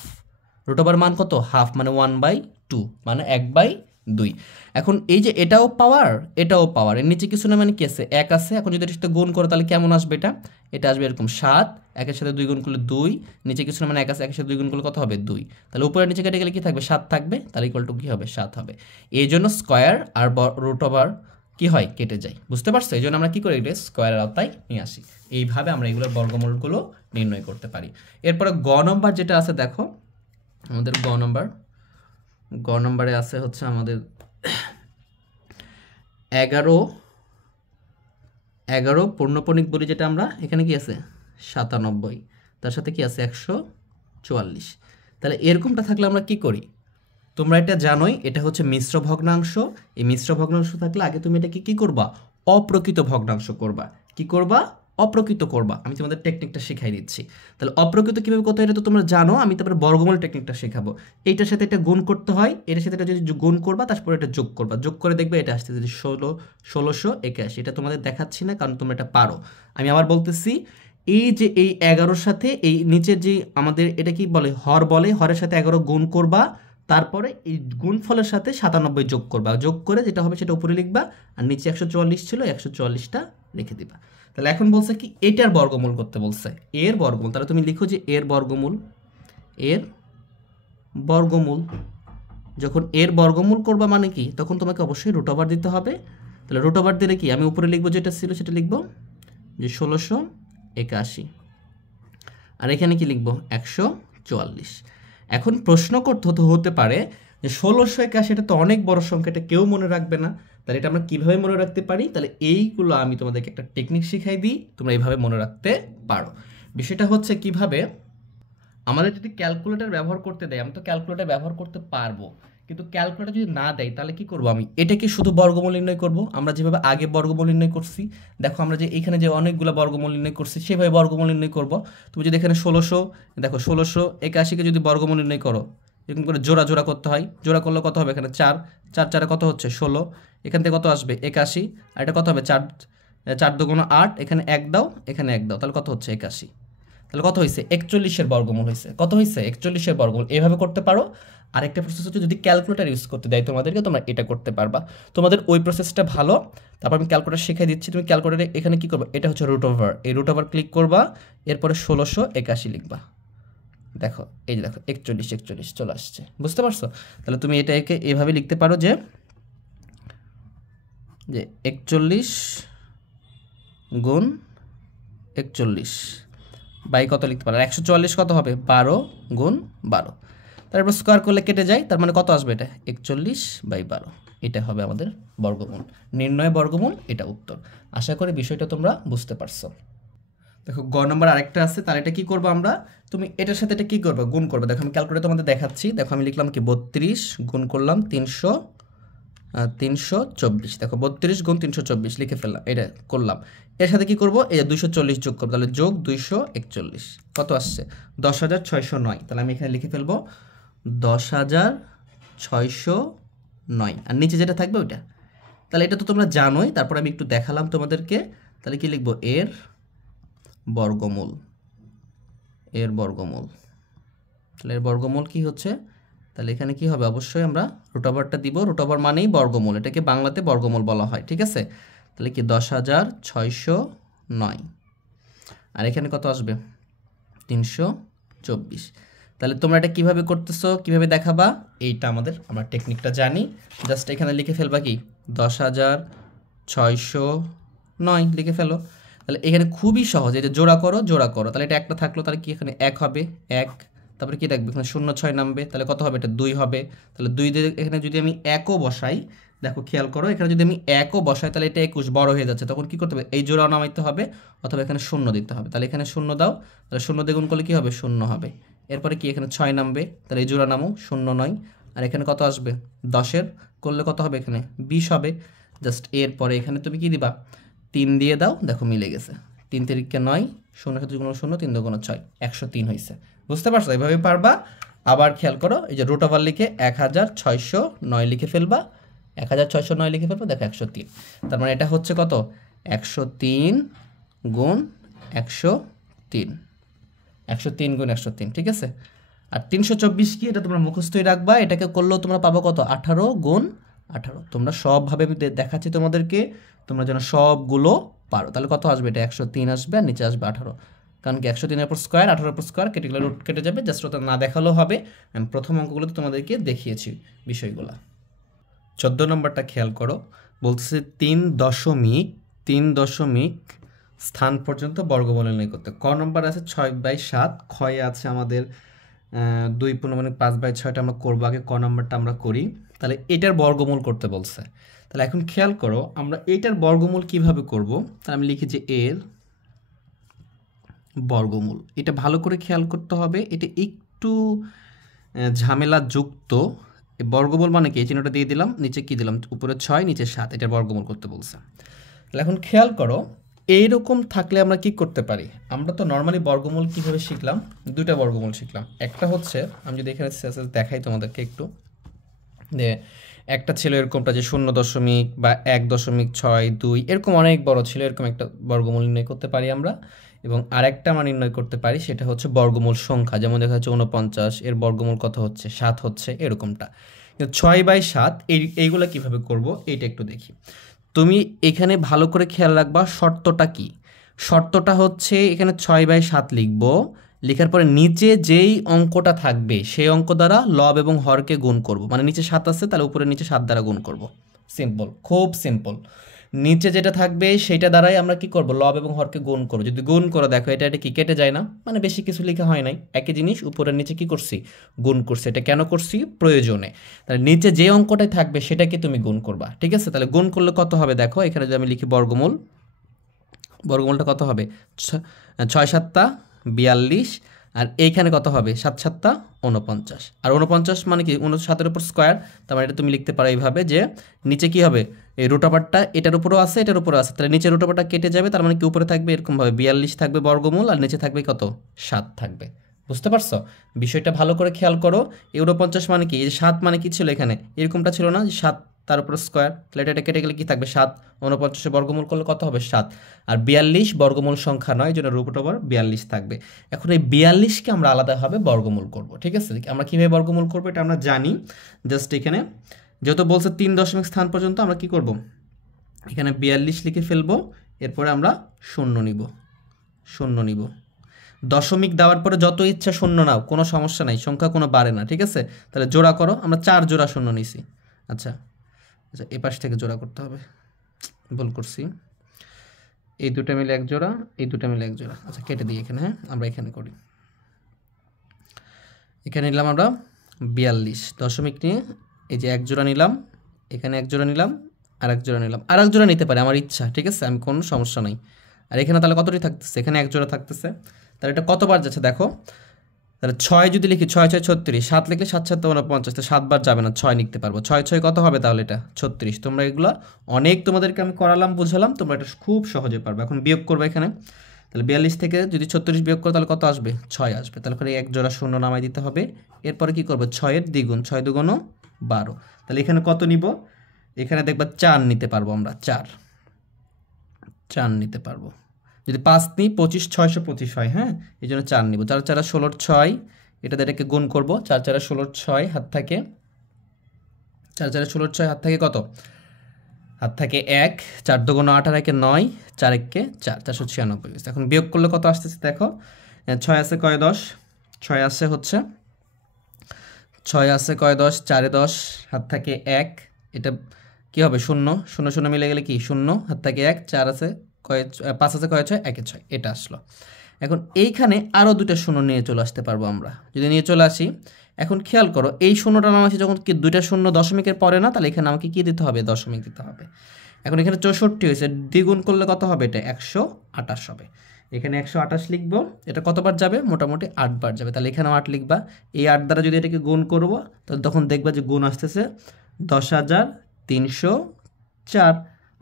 রুট ওভার মান কত? হাফ, মানে 1/2, মানে 1/2। এখন এই যে এটাও পাওয়ার এটাও পাওয়ার, এর নিচে কিছু না, মানে কি আছে 1 আছে। এখন যদি এটার সাথে গুণ করো তাহলে কেমন আসবে এটা? এটা আসবে এরকম 7, 1-এর সাথে 2 গুণ করলে 2, নিচে কিছু না মানে 1 আছে, 1-এর সাথে 2 গুণ করলে কত হবে? 2। তাহলে উপরে নিচে কেটে গেলে কি থাকবে? 7 থাকবে, তাহলে ইকুয়াল টু কি হবে? 7 হবে। এই জন্য স্কোয়ার আর রুট ওভার কি হয়? কেটে যায়। বুঝতে পারছো? এই জন্য আমরা কি করি? এটা স্কোয়ারের আওতায় নিয়ে আসি। এইভাবে আমরা এগুলোর বর্গমূলগুলো নির্ণয় করতে পারি। এরপরে গ নম্বর যেটা আছে দেখো, আমাদের গ নম্বরে আছে হচ্ছে আমাদের 11 পূর্ণপণিক বলি, যেটা আমরা এখানে কি আছে 97, তার সাথে কি আছে 144। তাহলে এরকমটা থাকলে আমরা কি করি? তোমরা এটা জানোই, এটা হচ্ছে মিশ্র ভগ্নাংশ। এই মিশ্র ভগ্নাংশ থাকলে আগে তুমি এটাকে কি করবা? অপ্রকৃত ভগ্নাংশ করবা। কি করবা? অপ্রকৃত করবা। আমি তোমাদের টেকনিকটা শেখাই দিচ্ছি। তাহলে অপ্রকৃত কিভাবে করতে হয় এটা তো তোমরা জানো, আমি তারপরে বর্গমূল টেকনিকটা শেখাবো। এইটার সাথে এটা গুণ করতে হয়, এটার সাথে এটা যদি গুণ করবা তারপরে এটা যোগ করবা, যোগ করে দেখবে এটা আসছে যদি 1681। এটা তোমাদের দেখাচ্ছি না কারণ তোমরা এটা পারো। আমি আবার বলতেছি, এই যে এই 11-র সাথে এই নিচের যে আমাদের এটা কি বলে? হর বলে। হরের সাথে 11 গুণ করবা, তারপরে এই গুণফলের সাথে 97 যোগ করবা, যোগ করে যেটা হবে সেটা উপরে লিখবা, আর নিচে 144 ছিল 144টা লিখে দিবা। তাহলে এখন বলছে কি এটার বর্গমূল করতে বলছে, এর বর্গমূল। তাহলে তুমি লিখো যে এর বর্গমূল। যখন এর বর্গমূল করবা মানে কি, তখন তোমাকে অবশ্যই রুট ওভার দিতে হবে। তাহলে রুট ওভার দিলে কি, আমি উপরে লিখবো যেটা ছিল সেটা লিখবো যে 1681, আর এখানে কি লিখবো 144। এখন প্রশ্ন হতে পারে যে 1681 এটা তো অনেক বড় সংখ্যা, এটা কেউ মনে রাখবে না। তাহলে এটা আমরা কিভাবে মনে রাখতে পারি? তাহলে এইগুলো আমি তোমাদেরকে একটা টেকনিক শিখাই দিই, তোমরা এইভাবে মনে রাখতে পারো। বিষয়টা হচ্ছে কিভাবে, আমাদের যদি ক্যালকুলেটর ব্যবহার করতে দেয়, আমি তো ক্যালকুলেটর ব্যবহার করতে পারবো, কিন্তু ক্যালকুলেটর যদি না দেয় তাহলে কি করব? আমি এটাকে শুধু বর্গমূল নির্ণয় করব। আমরা যেভাবে আগে বর্গমূল নির্ণয় করছি, দেখো আমরা যে এখানে যে অনেকগুলো বর্গমূল নির্ণয় করছি সেভাবে বর্গমূল নির্ণয় করব। তুমি যদি এখানে 1681কে যদি বর্গমূল নির্ণয় করো, এরকম করে জোড়া জোড়া করতে হয়। জোড়া করলে কত হবে? এখানে 4, 4 4 কত হচ্ছে 16, এখান থেকে কত আসবে 81, আর এটা কত হবে 4 4 2 8, এখানে 1 দাও, এখানে 1 দাও, তাহলে কত হচ্ছে 81। তাহলে কত হয়েছে? 41-এর বর্গমূল হয়েছে। কত হয়েছে? 41-এর বর্গমূল। এভাবে করতে পারো। আরেকটা প্রসেস হচ্ছে যদি ক্যালকুলেটর ইউজ করতে দেয় তোমাদেরকে, তোমরা এটা করতে পারবা। তোমাদের ওই প্রসেসটা ভালো। তারপর আমি ক্যালকুলেটর শিখিয়ে দিচ্ছি। তুমি ক্যালকুলেটরে এখানে কি করবে? এটা হচ্ছে রুট ওভার, এই রুট ওভার ক্লিক করবা, এরপরে 1681 লিখবা। দেখো এই যে দেখো 41 চলে আসছে। বুঝতে পারছো? তাহলে তুমি এটাকে এভাবে লিখতে পারো যে 41 গুণ 41 বাই কত লিখতে পারো? 144 কত হবে? 12 গুণ 12। তারপর স্কোয়ার করলে কেটে যায়, তার মানে কত আসবে? এটা 41/12। এটা হবে আমাদের বর্গমূল। নির্ণয় বর্গমূল, এটা উত্তর। আশা করি বিষয়টা তোমরা বুঝতে পারছো। দেখো গ নম্বর আরেকটা আছে, তাহলে এটা কি করবো আমরা? তুমি এটার সাথে এটা কি করবে? গুণ করবে। দেখো আমি ক্যালকুলেটর তোমাদের দেখাচ্ছি। দেখো আমি লিখলাম কি 32 গুণ করলাম 324। দেখো 32 গুণ 324 লিখে ফেললাম, এটা করলাম। এর সাথে কি করব? এই যে 240 যোগ করবো, তাহলে যোগ 241 কত আসছে? 10,609। তাহলে আমি এখানে লিখে ফেলবো 10,609, আর নিচে যেটা থাকবে ওইটা। তাহলে এটা তো তোমরা জানোই, তারপর আমি একটু দেখালাম তোমাদেরকে। তাহলে কি লিখবো? এর বর্গমূল। তাহলে এর বর্গমূল কি হচ্ছে? তাহলে এখানে কি হবে? অবশ্যই আমরা রুট ওভারটা দিব। রুট ওভার মানেই বর্গমূল, এটাকে বাংলাতে বর্গমূল বলা হয়। ঠিক আছে? তাহলে কি 10,609, আর এখানে কত আসবে? 324। তাহলে তোমরা এটা কিভাবে করতেছো, কিভাবে দেখাবা? এইটা আমরা টেকনিকটা জানি। জাস্ট এখানে লিখে ফেলবা কি 10,609 লিখে ফেলো। তাহলে এখানে খুবই সহজ, এটা জোড়া করো। তাহলে এটা একটা থাকলো, তাহলে কি এখানে 1 হবে, 1। তারপরে কি দেখবে? এখানে 0,6 নামবে, তাহলে কত হবে? এটা 2 হবে। তাহলে 2 দিয়ে এখানে যদি আমি 1ও বসাই, দেখো খেয়াল করো, এখানে যদি আমি 1ও বসাই তাহলে এটা 21 বড় হয়ে যাচ্ছে। তখন কি করতে হবে? এই জোড়াও নামাইতে হবে, অথবা এখানে 0 দিতে হবে। তাহলে এখানে 0 দাও, তাহলে 0 দিয়ে গুণ করলে কি হবে? 0 হবে। এরপরে কি এখানে 6 নামবে, তাহলে এই জোড়া নামো 0,9, আর এখানে কত আসবে? 10-এর করলে কত হবে? এখানে 20 হবে। জাস্ট এরপরে এখানে তুমি কি দিবা? 3 দিয়ে দাও, দেখো মিলে গেছে। 3 3 9, শূন্যের সাথে গুণ 0, 3 দুগুণ 6, 103 হয়েছে। বুঝতে পারছো? এইভাবে পারবা। আবার খেয়াল করো, এই যে রুট ওভার লিখে 1609 লিখে ফেলবা, 1609 লিখে ফেলবা, দেখো 103। তার মানে এটা হচ্ছে কত? 103 গুণ 103, 103 গুণ 103, ঠিক আছে। আর 324 কি, এটা তোমরা মুখস্থই রাখবা। এটাকে করলেও তোমরা পাবো কত? 18 গুণ 18। তোমরা সবভাবে দেখাচ্ছি তোমাদেরকে, তোমরা যেন সবগুলো পারো। তাহলে কত আসবে? এটা 103 আসবে, আর নিচে আসবে 18। কারণ কি 103 এর উপর স্কোয়ার, 18 এর উপর স্কোয়ার কেটে গেলে রুট কেটে যাবে। জাস্ট ওটা না দেখালেও হবে। আমি প্রথম অঙ্কগুলোতে তোমাদেরকে দেখিয়েছি বিষয়গুলো। 14 নম্বরটা খেয়াল করো, বলতেছে 3 স্থান পর্যন্ত বর্গমূল নির্ণয় করতে। ক নম্বর আছে 6/7, ক্ষয়ে আছে আমাদের 2 পূর্ণমানিক 5/6টা আমরা করবো। আগে ক নম্বরটা আমরা করি। তাহলে এটার বর্গমূল করতে বলছে। তাহলে এখন খেয়াল করো, আমরা এটার বর্গমূল কিভাবে করব। তাহলে আমি লিখি যে এর বর্গমূল। এটা ভালো করে খেয়াল করতে হবে, এটা একটু ঝামেলা যুক্ত। বর্গমূল মানে কি? এই চিহ্নটা দিয়ে দিলাম, নিচে কি দিলাম? উপরে 6, নিচে 7, এটার বর্গমূল করতে বলছে। তাহলে এখন খেয়াল করো, এইরকম থাকলে আমরা কি করতে পারি? আমরা তো নর্মালি বর্গমূল কিভাবে শিখলাম? দুইটা বর্গমূল শিখলাম। একটা হচ্ছে, আমি যদি এখানে দেখাই তোমাদেরকে একটু, যে একটা ছিল এরকমটা যে 0 বা 1.62 এরকম অনেক বড় ছিল, এরকম একটা বর্গমূল নির্ণয় করতে পারি আমরা। এবং আরেকটা আমরা নির্ণয় করতে পারি, সেটা হচ্ছে বর্গমূল সংখ্যা। যেমন দেখা যাচ্ছে 49, এর বর্গমূল কত হচ্ছে? 7 হচ্ছে, এরকমটা। কিন্তু 6/7 এইগুলো কিভাবে করব এইটা একটু দেখি। তুমি এখানে ভালো করে খেয়াল রাখবা, শর্তটা কি? শর্তটা হচ্ছে এখানে 6/7 লিখবো, লেখার পরে নিচে যেই অঙ্কটা থাকবে সেই অঙ্ক দ্বারা লব এবং হরকে গুণ করব। মানে নিচে 7 আছে, তাহলে উপরে নিচে 7 দ্বারা গুণ করব। সিম্পল, খুব সিম্পল। নিচে যেটা থাকবে সেটা দ্বারাই আমরা কি করব? লব এবং হরকে গুণ করব। যদি গুণ করে দেখো, এটা কি কেটে যায় না? মানে বেশি কিছু লেখা হয় নাই, একই জিনিস উপরের নিচে কি করছি? গুণ করছি। এটা কেন করছি? প্রয়োজনে। তাহলে নিচে যে অঙ্কটাই থাকবে সেটাকে তুমি গুণ করবা, ঠিক আছে? তাহলে গুণ করলে কত হবে দেখো, এখানে যদি আমি লিখি বর্গমূল, বর্গমূলটা কত হবে? 6×7 42, আর এইখানে কত হবে? 7×7 49। আর 49 মানে কি? 7-এর উপর স্কোয়ার। তার মানে এটা তুমি লিখতে পারো এইভাবে, যে নিচে কি হবে? এই রুট ওভারটা এটার উপরও আছে, এটার উপরও আছে, তাহলে নিচে রুট ওভারটা কেটে যাবে। তার মানে কি উপরে থাকবে এরকমভাবে 42 থাকবে বর্গমূল, আর নিচে থাকবে কত? 7 থাকবে। বুঝতে পারছো? বিষয়টা ভালো করে খেয়াল করো। 49 মানে কি? এই 7 মানে কি ছিল এখানে? এরকমটা ছিল না যে 7 তার উপর স্কোয়ার, তাহলে এটা কেটে গেলে কি থাকবে? 7। 49 বর্গমূল করলে কত হবে? 7। আর 42 বর্গমূল সংখ্যা নয়, এই জন্য রুট ওভার 42 থাকবে। এখন এই 42কে আমরা আলাদাভাবে বর্গমূল করব, ঠিক আছে? আমরা কীভাবে বর্গমূল করবো এটা আমরা জানি। জাস্ট এখানে যেহেতু বলছে 3 দশমিক স্থান পর্যন্ত, আমরা কি করব? এখানে 42 লিখে ফেলবো, এরপরে আমরা শূন্য নিব। দশমিক দেওয়ার পরে যত ইচ্ছা শূন্য নাও, কোনো সমস্যা নাই, সংখ্যা কোনো বাড়ে না, ঠিক আছে? তাহলে জোড়া করো, আমরা 4 জোড়া শূন্য নিছি। আচ্ছা, এ পাশ থেকে জোড়া করতে হবে, ভুল করছি। এই দুটো মিলে 1 জোড়া, এই দুটো মিলে 1 জোড়া। আচ্ছা, কেটে দিই এখানে। হ্যাঁ, আমরা এখানে করি। এখানে নিলাম আমরা 42 দশমিক নিয়ে, এই যে 1 জোড়া নিলাম, এখানে 1 জোড়া নিলাম, আর 1 জোড়া নিলাম, আর 1 জোড়া নিতে পারি, আমার ইচ্ছা, ঠিক আছে? আমি কোনো সমস্যা নাই। আর এখানে তাহলে কতটি থাকতেছে? এখানে 1 জোড়া থাকতেছে। তাহলে এটা কতবার যাচ্ছে দেখো। তাহলে 6 যদি লিখি, 6×6 36, 7 লিখলে 7×7 49, তো 7 বার যাবে না, 6 লিখতে পারবো। 6×6 কত হবে তাহলে? এটা 36। তোমরা এগুলো অনেক তোমাদেরকে আমি করালাম, বুঝালাম, তোমরা এটা খুব সহজে পারবে। এখন বিয়োগ করবে এখানে। তাহলে 42 থেকে যদি 36 বিয়োগ করো, তাহলে কত আসবে? 6 আসবে। তাহলে করে 1 জোড়া শূন্য নামাই দিতে হবে। এরপরে কি করবো? 6-এর দ্বিগুণ, 6 দুগুণ 12। তাহলে এখানে কত নিব? এখানে দেখবা 4 নিতে পারবো আমরা, 4 নিতে পারবো। যদি 5 নিই 25, 625 হয়। হ্যাঁ, এই জন্য 4 নিব। 4×4 16, 6, এটাতে এটাকে গুণ করবো। 4×4 16, 6 হাত থাকে, 4×4 16, 6 হাত থাকে কত? হাত থাকে 1, 4 দুগুণ 8, আর 1 9, 4 1 4, 496। এখন বিয়োগ করলে কত আসতেছে দেখো। 6 আছে কয় 10, 6 আছে হচ্ছে 6 আছে কয় 10, 4 10, হাত থাকে 1, এটা কি হবে? 0 0 0 মিলে গেলে কি? 0, হাত থাকে 1, 4 আছে কয় 5 আছে কয় 6, 1 6, এটা আসলো। এখন এইখানে আরও 2টা শূন্য নিয়ে চলে আসতে পারবো আমরা, যদি নিয়ে চলে আসি। এখন খেয়াল করো, এই শূন্যটা নাম আছে যখন কি 2টা শূন্য দশমিকের পরে না, তাহলে এখানে আমাকে কি দিতে হবে? দশমিক দিতে হবে। এখন এখানে 64 হয়েছে, দ্বিগুণ করলে কত হবে? এটা 128 হবে। এখানে 128 লিখবো। এটা কতবার যাবে? মোটামুটি 8 বার যাবে। তাহলে এখানেও 8 লিখবা। এই 8 দ্বারা যদি এটাকে গুণ করবো, তাহলে তখন দেখবা যে গুণ আসতেছে 10,304।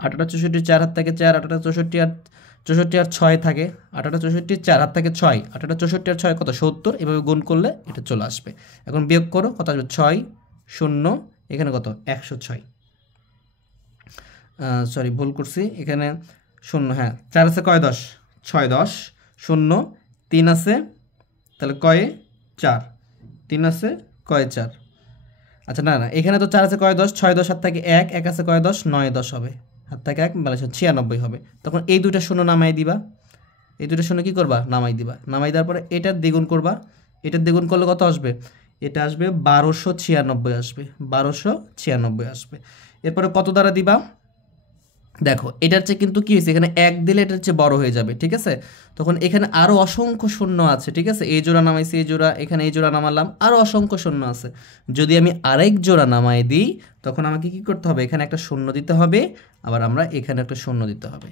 8 64, 4 হাত থেকে 4, 8 64, আর 64 আর 6 থাকে, 8 8 64, 4 হাত থাকে 6, 8 8 64 আর 6 কত 70, এভাবে গুণ করলে এটা চলে আসবে। এখন বিয়োগ করো, কত আসবে 6 0, এখানে কত 106, সরি ভুল করছি, এখানে 0, হ্যাঁ 4 আছে কয় 10, 6 10 0, 3 আছে তাহলে কয়ে 4, 3 আছে কয়ে 4, আচ্ছা না না এখানে তো 4 আছে কয় 10, 6 10 হাত থাকে 1, 1 আছে কয় 10, 9 10 হবে, হাত থাকে 1 মানে 96 হবে। তখন এই দুইটা শূন্য নামাই দিবা, এই দুইটা শূন্য কি করবা নামাই দিবা, নামাই দেওয়ার পরে এটার দ্বিগুণ করবা, এটার দ্বিগুণ করলে কত আসবে, এটা আসবে 1296 আসবে, 1296 আসবে। এরপরে কত দ্বারা দিবা, দেখো এটার চেয়ে কিন্তু কি হয়েছে, এখানে 1 দিলে এটার চেয়ে বড় হয়ে যাবে, ঠিক আছে। তখন এখানে আরও অসংখ্য শূন্য আছে, ঠিক আছে, এই জোড়া নামাইছি, এই জোড়া, এখানে এই জোড়া নামালাম, আরও অসংখ্য শূন্য আছে। যদি আমি আরেক জোড়া নামাই দিই তখন আমাকে কি করতে হবে, এখানে একটা শূন্য দিতে হবে, আবার আমরা এখানে একটা শূন্য দিতে হবে,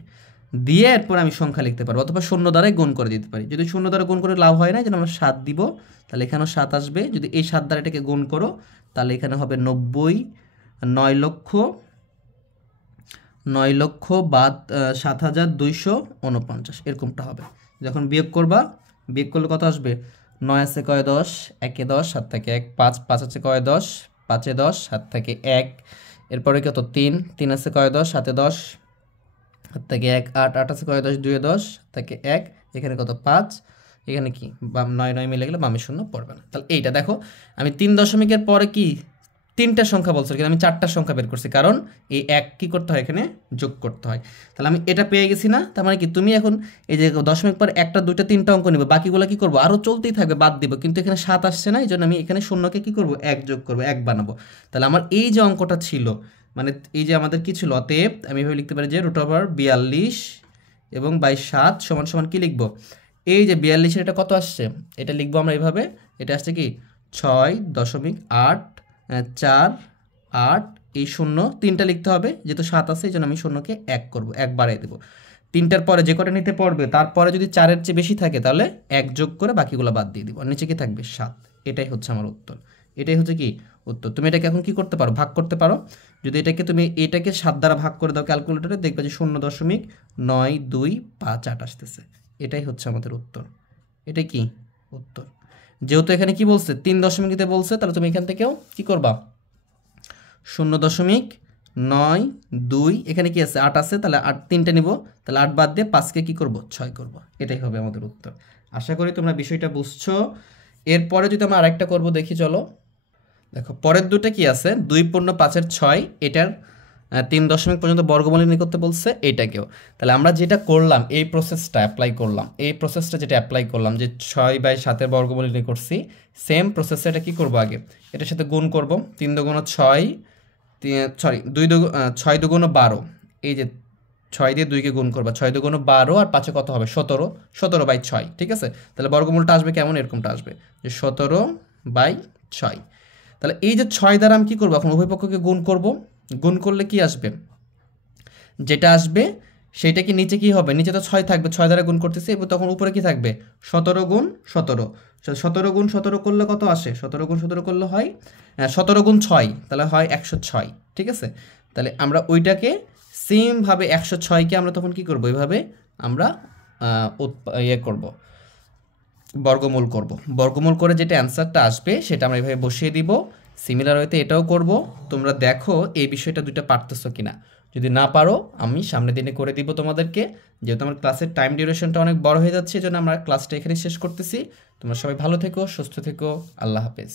দিয়ে এরপর আমি সংখ্যা লিখতে পারবো, অথবা শূন্য দ্বারাই গুণ করে দিতে পারি। যদি শূন্য দ্বারা গুণ করে লাভ হয় না, যেন আমরা 7 দিব, তাহলে এখানেও 7 আসবে। যদি এই 7 দ্বারা এটাকে গুণ করো তাহলে এখানে হবে 90, 9 লক্ষ বাদ 7249, এরকমটা হবে। যখন বিয়োগ করবা, বিয়োগ করলে কত আসবে, 9 আছে কয় 10, 1 এ 10, 7 থেকে 1, 5 5 আছে কয় 10, 5 এ 10, 7 থেকে 1, এরপরে কত 3 3 আছে কয় 10, 7 এ 10, 7 থেকে 1, 8 8 আছে কয় 10, 2 এ 10, 7 থেকে 1, এখানে কত 5, এখানে কি বাম 9 9 মিলে গেলে বামে শূন্য পড়বে না। তাহলে এইটা দেখো আমি 3 দশমিকের পরে কি 3টা সংখ্যা বলছি, কিন্তু আমি 4টা সংখ্যা বের করছি, কারণ এই 1 কি করতে হয়, এখানে যোগ করতে হয়। তাহলে আমি এটা পেয়ে গেছি না, তার মানে কি তুমি এখন এই যে দশমিক পর 1টা 2টা 3টা অঙ্ক নিবে, বাকিগুলো কি করবো আরও চলতেই থাকবে, বাদ দিব, কিন্তু এখানে 7 আসছে না, এই জন্য আমি এখানে শূন্যকে কি করব 1 যোগ করবো, 1 বানাবো। তাহলে আমার এই যে অঙ্কটা ছিল, মানে এই যে আমাদের কি ছিল, অতএব আমি এভাবে লিখতে পারি যে √42 এবং 7 সমান সমান কি লিখবো, এই যে 42-এর এটা কত আসছে, এটা লিখবো আমরা এইভাবে, এটা আসছে কি 6.848, এই শূন্য 3টা লিখতে হবে, যেহেতু 7 আছে এই জন্য আমি শূন্যকে 1 করব, 1 বাড়াই দেবো। 3টার পরে যে কটা নিতে পারবে তারপরে যদি 4-এর চেয়ে বেশি থাকে তাহলে 1 যোগ করে বাকিগুলো বাদ দিয়ে দিব, নিচে কি থাকবে 7। এটাই হচ্ছে আমার উত্তর, এটাই হচ্ছে কি উত্তর। তুমি এটাকে এখন কি করতে পারো, ভাগ করতে পারো। যদি এটাকে 7 দ্বারা ভাগ করে দাও ক্যালকুলেটরে, দেখবে যে 0.9258 আসতেছে। এটাই হচ্ছে আমাদের উত্তর, এটাই কি উত্তর। যেহেতু এখানে কি বলছে 3 দশমিক দিতে বলছে, তাহলে তুমি এখান থেকেও কি করবা 0.92, এখানে কি আছে 8 আছে, তাহলে 8 3টে নিব, তাহলে 8 বাদ দিয়ে 5কে কি করব 6 করব, এটাই হবে আমাদের উত্তর। আশা করি তোমরা বিষয়টা বুঝছো। এরপরে যদি আমরা আরেকটা করব দেখি, চলো দেখো পরের দুটো কি আছে, 2.5-এর 6, এটার 3 দশমিক পর্যন্ত বর্গমূল নির্ণয় করতে বলছে, এইটাকেও। তাহলে আমরা যেটা করলাম এই প্রসেসটা অ্যাপ্লাই করলাম, এই প্রসেসটা যেটা অ্যাপ্লাই করলাম যে 6/7-এর বর্গমূল নির্ণয় করছি, সেম প্রসেসে এটা কি করব, আগে এটার সাথে গুণ করব, 3 দুগুণ 6, 6 দুগুণ 12, এই যে 6 দিয়ে 2কে গুণ করবা, 6 দুগুণ 12 আর 5-এ কত হবে 17, 17/6, ঠিক আছে। তাহলে বর্গমূলটা আসবে কেমন, এরকমটা আসবে যে 17/6। তাহলে এই যে 6 দ্বারা আমি কি করবো, এখন উভয় পক্ষকে গুণ করব, গুণ করলে কি আসবে, যেটা আসবে সেইটা কি নিচে কি হবে, নিচে তো 6 থাকবে, 6 দ্বারা গুণ করতেছি, এবং তখন উপরে কি থাকবে 17 গুণ 17, 17 গুণ 17 করলে কত আসে, 17 গুণ 17 করলে হয় 17 গুণ 6, তাহলে হয় 106, ঠিক আছে। তাহলে আমরা ওইটাকে সেমভাবে 106কে আমরা তখন কি করব, এইভাবে আমরা করব, বর্গমূল করব, বর্গমূল করে যেটা অ্যান্সারটা আসবে সেটা আমরা এইভাবে বসিয়ে দিব। সিমিলার হইতে এটাও করব, তোমরা দেখো এই বিষয়টা দুইটা পারতেছো কিনা, যদি না পারো আমি সামনের দিনে করে দিব তোমাদেরকে। যেহেতু আমার ক্লাসের টাইম ডিউরেশনটা অনেক বড় হয়ে যাচ্ছে, এই জন্য আমরা ক্লাসটা এখানে শেষ করতেছি। তোমরা সবাই ভালো থেকো, সুস্থ থেকো, আল্লাহ হাফেজ।